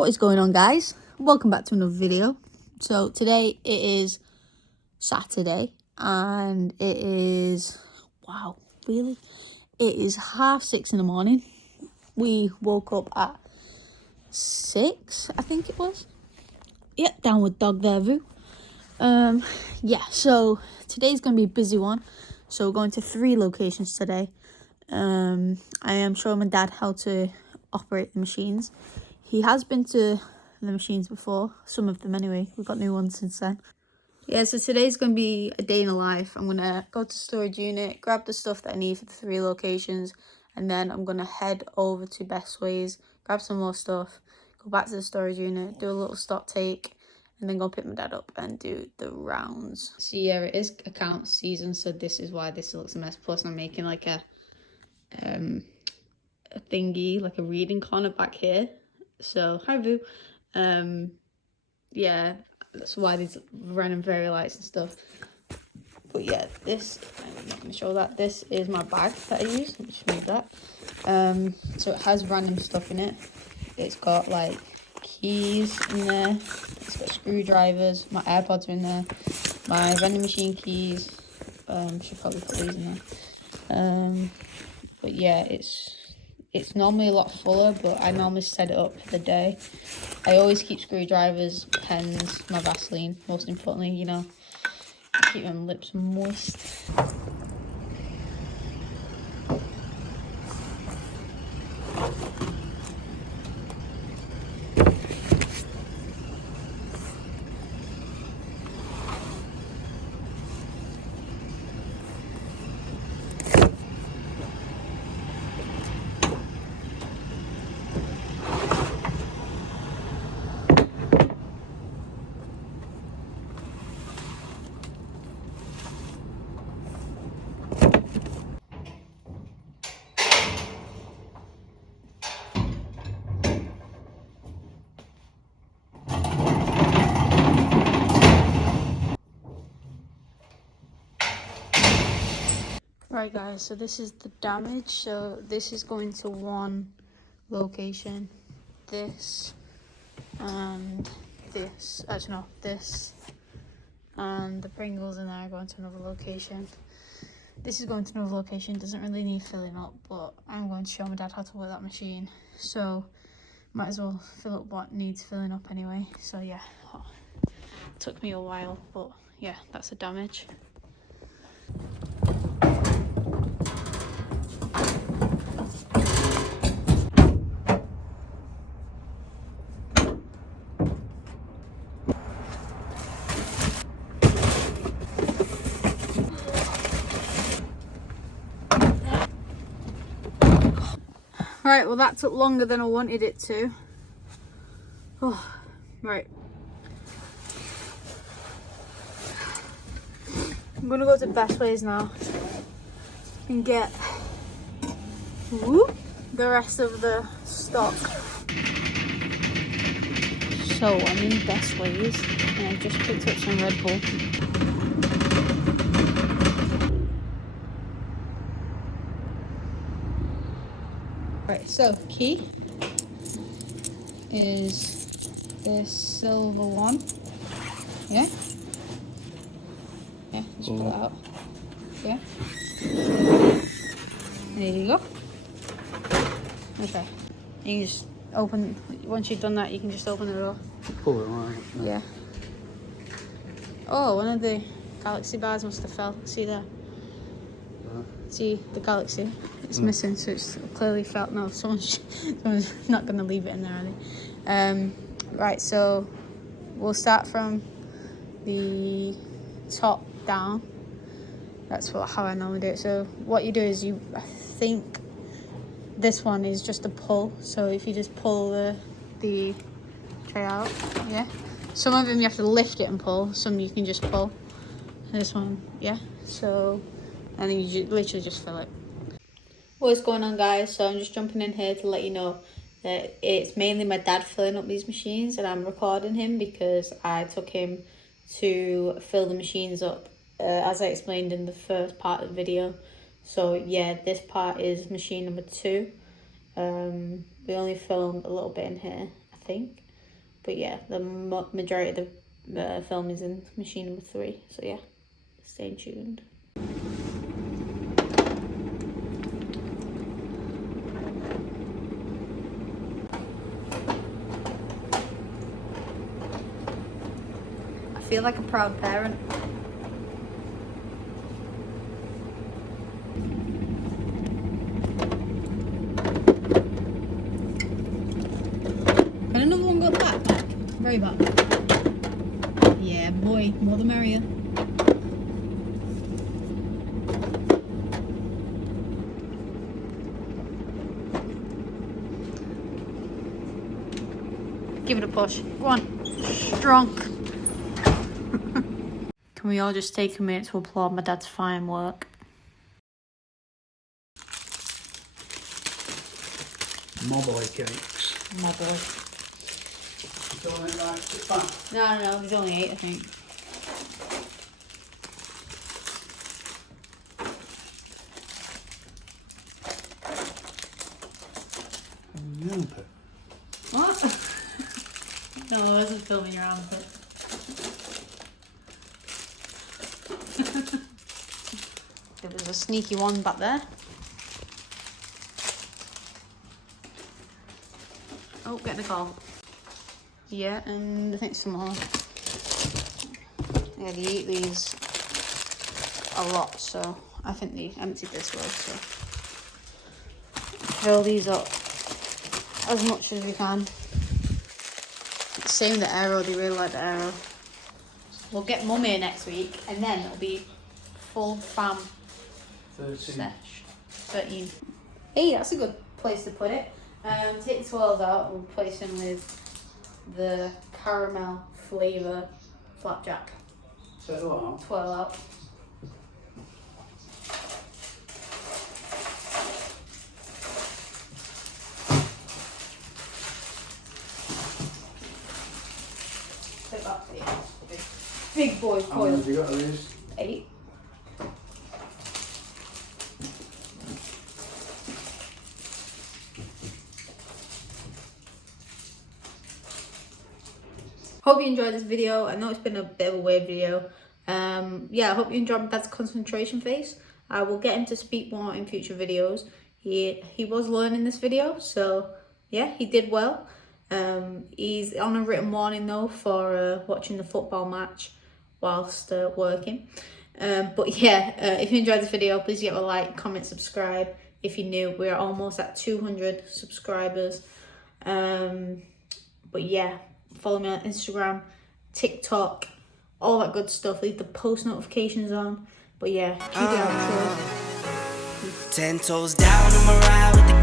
What is going on, guys? Welcome back to another video. So today it is Saturday and it is, wow, really? It is 6:30 in the morning. We woke up at 6, I think it was. Yeah, downward dog there, Vu. Yeah, so today's going to be a busy one. So we're going to 3 locations today. I am showing my dad how to operate the machines. He has been to the machines before, some of them anyway. We've got new ones since then. Yeah, so today's going to be a day in the life. I'm going to go to storage unit, grab the stuff that I need for the 3 locations, and then I'm going to head over to Best Ways, grab some more stuff, go back to the storage unit, do a little stock take, and then go pick my dad up and do the rounds. So yeah, it is account season, so this is why this looks a mess. Plus I'm making like a thingy, like a reading corner back here. So hi Boo. Yeah, that's why these random fairy lights and stuff. But yeah, this, I'm not gonna show that. This is my bag that I use. Let me just move that. So it has random stuff in it. It's got like keys in there. It's got screwdrivers. My AirPods are in there. My vending machine keys. Should probably put these in there. But yeah, it's normally a lot fuller, but I normally set it up for the day. I always keep screwdrivers, pens, my Vaseline, most importantly, you know, keep my lips moist. Right guys, so this is the damage. So this is going to one location, this and this, actually no, this and the Pringles in there are going to another location. This is going to another location, doesn't really need filling up, but I'm going to show my dad how to work that machine. So might as well fill up what needs filling up anyway. So yeah, took me a while, but yeah, that's the damage. Right, well that took longer than I wanted it to. Oh, right. I'm gonna go to Best Ways now and get the rest of the stock. So I'm in Best Ways and I just picked up some Red Bull. Right, so key is this silver one. Yeah? Yeah, just pull it out. Yeah. There you go. Okay. You can just open, once you've done that, you can just open the door. Pull it right. Yeah. Oh, one of the galaxy bars must have fell. See there? See the galaxy? It's missing, so it's clearly felt. No, someone's not going to leave it in there, are they? Right, so we'll start from the top down. That's how I normally do it. So what you do is I think this one is just a pull. So if you just pull the tray out, yeah. Some of them you have to lift it and pull. Some you can just pull. This one, yeah. So, and then you literally just fill it. What's going on, guys? So I'm just jumping in here to let you know that it's mainly my dad filling up these machines, and I'm recording him because I took him to fill the machines up, as I explained in the first part of the video. So yeah, this part is machine number 2. We only filmed a little bit in here, I think. But yeah, the majority of the film is in machine number 3. So yeah, stay tuned. I feel like a proud parent. And another one got back. Very back. Yeah, boy, more the merrier. Give it a push. Go on. Strong. Can we all just take a minute to applaud my dad's fine work? Mobile cakes. Mobile. Don't it like the fat? No, there's only 8, I think. Armpit. What? No, I wasn't filming your armpit. There was a sneaky one back there. Oh, get the call. Yeah, and I think some more. Yeah, they eat these a lot, so I think they emptied this way, so fill these up as much as we can. Same with the Aero, they really like the Aero. We'll get Mum here next week, and then it'll be full fam 13. 13. Hey, that's a good place to put it. Take the swirls out, we'll replace them with the caramel flavour flapjack. So what? Twirl out. Take that for you. Big boy How many coil. have you got of these? 8. Hope you enjoyed this video. I know it's been a bit of a weird video. Yeah, I hope you enjoyed my dad's concentration face. I will get him to speak more in future videos. He was learning this video, so yeah, he did well. He's on a written warning though for watching the football match whilst working. But yeah, if you enjoyed this video, please give it a like, comment, subscribe. If you're new, we're almost at 200 subscribers. But yeah, follow me on Instagram, TikTok, all that good stuff. Leave the post notifications on. But yeah, keep it out. 10 toes down on my ride with the